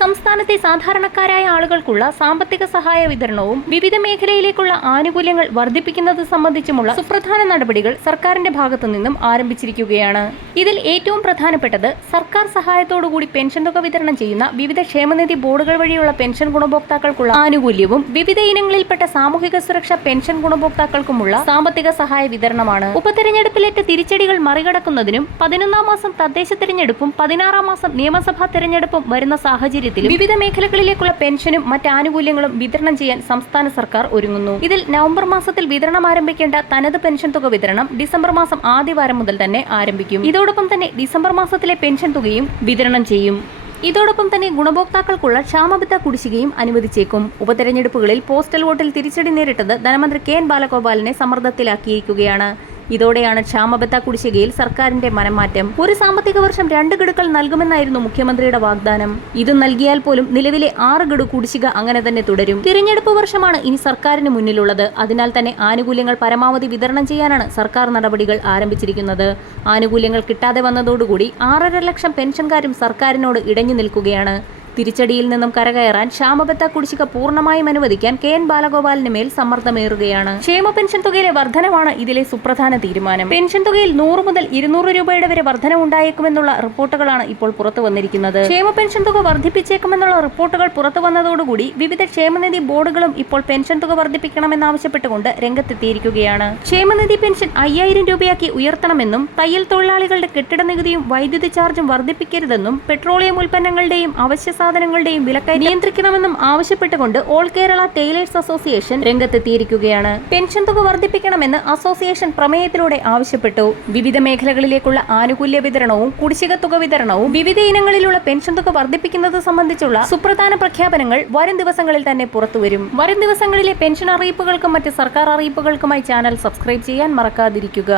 സംസ്ഥാനത്തെ സാധാരണക്കാരായ ആളുകൾക്കുള്ള സാമ്പത്തിക സഹായ വിതരണവും വിവിധ മേഖലയിലേക്കുള്ള ആനുകൂല്യങ്ങൾ വർദ്ധിപ്പിക്കുന്നത് സംബന്ധിച്ചുമുള്ള സുപ്രധാന നടപടികൾ സർക്കാരിന്റെ ഭാഗത്തു നിന്നും ആരംഭിച്ചിരിക്കുകയാണ്. ഇതിൽ ഏറ്റവും പ്രധാനപ്പെട്ടത് സർക്കാർ സഹായത്തോടുകൂടി പെൻഷൻ തുക വിതരണം ചെയ്യുന്ന വിവിധ ക്ഷേമനിധി ബോർഡുകൾ വഴിയുള്ള പെൻഷൻ ഗുണഭോക്താക്കൾക്കുള്ള ആനുകൂല്യവും വിവിധ ഇനങ്ങളിൽപ്പെട്ട സാമൂഹിക സുരക്ഷ പെൻഷൻ ഗുണഭോക്താക്കൾക്കുമുള്ള സാമ്പത്തിക സഹായ വിതരണമാണ്. ഉപതെരഞ്ഞെടുപ്പിലേറ്റ തിരിച്ചടികൾ മറികടക്കുന്നതിനും പതിനൊന്നാം മാസം തദ്ദേശ തെരഞ്ഞെടുപ്പും പതിനാറാം മാസം നിയമസഭാ തെരഞ്ഞെടുപ്പും വരുന്ന സാഹചര്യത്തിലും വിവിധ മേഖലകളിലേക്കുള്ള പെൻഷനും മറ്റ് ആനുകൂല്യങ്ങളും വിതരണം ചെയ്യാൻ സംസ്ഥാന സർക്കാർ ഒരുങ്ങുന്നു. ഇതിൽ നവംബർ മാസത്തിൽ വിതരണം ആരംഭിക്കേണ്ട തനത് പെൻഷൻ തുക വിതരണം ഡിസംബർ മാസം ആദ്യവാരം മുതൽ തന്നെ ആരംഭിക്കും. ഇതോടൊപ്പം തന്നെ ഡിസംബർ മാസത്തിലെ പെൻഷൻ തുകയും വിതരണം ചെയ്യും. ഇതോടൊപ്പം തന്നെ ഗുണഭോക്താക്കൾക്കുള്ള ക്ഷാമബദ്ധ കുടിശ്ശികയും അനുവദിച്ചേക്കും. ഉപതെരഞ്ഞെടുപ്പുകളിൽ പോസ്റ്റൽ വോട്ടിൽ തിരിച്ചടി നേരിട്ടത് ധനമന്ത്രി കെ എൻ ബാലഗോപാലിനെ സമ്മർദ്ദത്തിലാക്കിയിരിക്കുകയാണ്. ഇതോടെയാണ് ക്ഷാമബത്ത കുടിശ്ശികയിൽ സർക്കാരിന്റെ മനംമാറ്റം. ഒരു സാമ്പത്തിക വർഷം രണ്ട് ഗഡുക്കൾ നൽകുമെന്നായിരുന്നു മുഖ്യമന്ത്രിയുടെ വാഗ്ദാനം. ഇത് നൽകിയാൽ പോലും നിലവിലെ ആറ് ഗഡു കുടിശ്ശിക അങ്ങനെ തന്നെ തുടരും. തിരഞ്ഞെടുപ്പ് വർഷമാണ് ഇനി സർക്കാരിന് മുന്നിലുള്ളത്. അതിനാൽ തന്നെ ആനുകൂല്യങ്ങൾ പരമാവധി വിതരണം ചെയ്യാനാണ് സർക്കാർ നടപടികൾ ആരംഭിച്ചിരിക്കുന്നത്. ആനുകൂല്യങ്ങൾ കിട്ടാതെ വന്നതോടുകൂടി ആറര ലക്ഷം പെൻഷൻകാരും സർക്കാരിനോട് ഇടഞ്ഞു നിൽക്കുകയാണ്. തിരിച്ചടിയിൽ നിന്നും കരകയറാൻ ക്ഷാമബത്ത കുടിശ്ശിക പൂർണമായും അനുവദിക്കാൻ കെ എൻ ബാലഗോപാലിന് മേൽ സമ്മർദ്ദമേറുകയാണ്. ക്ഷേമ പെൻഷൻ തുകയിലെ വർധനവാണ് ഇതിലെ സുപ്രധാന തീരുമാനം. പെൻഷൻ തുകയിൽ നൂറ് മുതൽ ഇരുന്നൂറ് രൂപയുടെ വരെ വർധനവുണ്ടായേക്കുമെന്നുള്ള റിപ്പോർട്ടുകളാണ് ഇപ്പോൾ പുറത്തു വന്നിരിക്കുന്നത്. ക്ഷേമ പെൻഷൻ തുക വർദ്ധിപ്പിച്ചേക്കുമെന്നുള്ള റിപ്പോർട്ടുകൾ പുറത്തു വന്നതോടുകൂടി വിവിധ ക്ഷേമനിധി ബോർഡുകളും ഇപ്പോൾ പെൻഷൻ തുക വർദ്ധിപ്പിക്കണമെന്നാവശ്യപ്പെട്ടുകൊണ്ട് രംഗത്തെത്തിയിരിക്കുകയാണ്. ക്ഷേമനിധി പെൻഷൻ അയ്യായിരം രൂപയാക്കി ഉയർത്തണമെന്നും തയ്യൽ തൊഴിലാളികളുടെ കെട്ടിട നികുതിയും വൈദ്യുതി ചാർജും വർദ്ധിപ്പിക്കരുതെന്നും പെട്രോളിയം ഉൽപ്പന്നങ്ങളുടെയും അവശ്യ സാധനങ്ങളുടെയും വിലക്കയറ്റം നിയന്ത്രിക്കണമെന്നും ആവശ്യപ്പെട്ടുകൊണ്ട് ഓൾ കേരള ടൈലേഴ്സ് അസോസിയേഷൻ രംഗത്തെത്തിയിരിക്കുകയാണ്. പെൻഷൻ തുക വർദ്ധിപ്പിക്കണമെന്ന് അസോസിയേഷൻ പ്രമേയത്തിലൂടെ ആവശ്യപ്പെട്ടു. വിവിധ മേഖലകളിലേക്കുള്ള ആനുകൂല്യ വിതരണവും കുടിശ്ശിക തുക വിതരണവും വിവിധ ഇനങ്ങളിലുള്ള പെൻഷൻ തുക വർദ്ധിപ്പിക്കുന്നത് സംബന്ധിച്ചുള്ള സുപ്രധാന പ്രഖ്യാപനങ്ങൾ വരും ദിവസങ്ങളിൽ തന്നെ പുറത്തുവരും. വരും ദിവസങ്ങളിലെ പെൻഷൻ അറിയിപ്പുകൾക്കും മറ്റ് സർക്കാർ അറിയിപ്പുകൾക്കുമായി ചാനൽ സബ്സ്ക്രൈബ് ചെയ്യാൻ മറക്കാതിരിക്കുക.